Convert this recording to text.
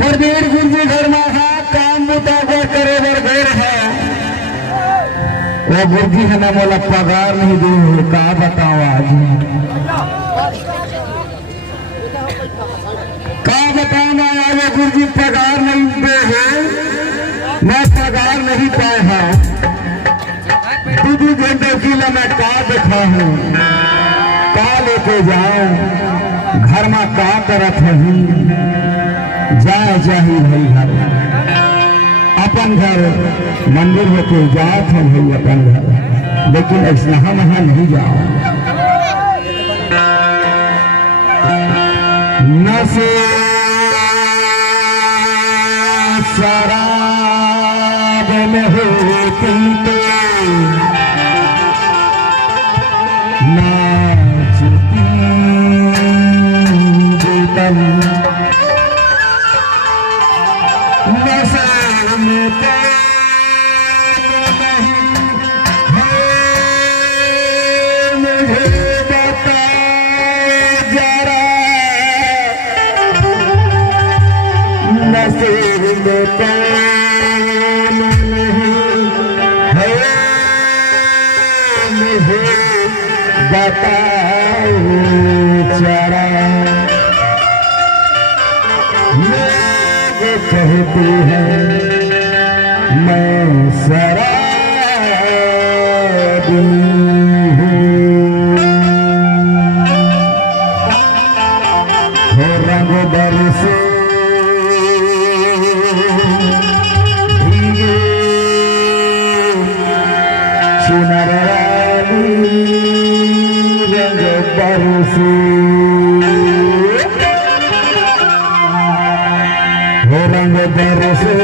परवीर गुरुजी घर में है काम मुताबिक करे बर गए है वो गुरुजी है ना मोला पगार नहीं दे का बताओ आज का बताओ मैं आज गुरुजी पगार नहीं दे है मैं पगार नहीं पाया है दो घंटे की मैं का देखा हूँ का लेके जाऊं घर में का करत है जाए जाही भाई घर अपन घर मंदिर होके जात है भाई अपन घर लेकिन ऐसा हम यहाँ नहीं जाओ नशे शराब में होती तो नाचती बेतन नसीब में काम नहीं है मुझे बताओ जरा लोग कहते हैं मैं शराबी हूँ हो रंग बरसे चुनर वाली रंग बरसे हो रंग बरसे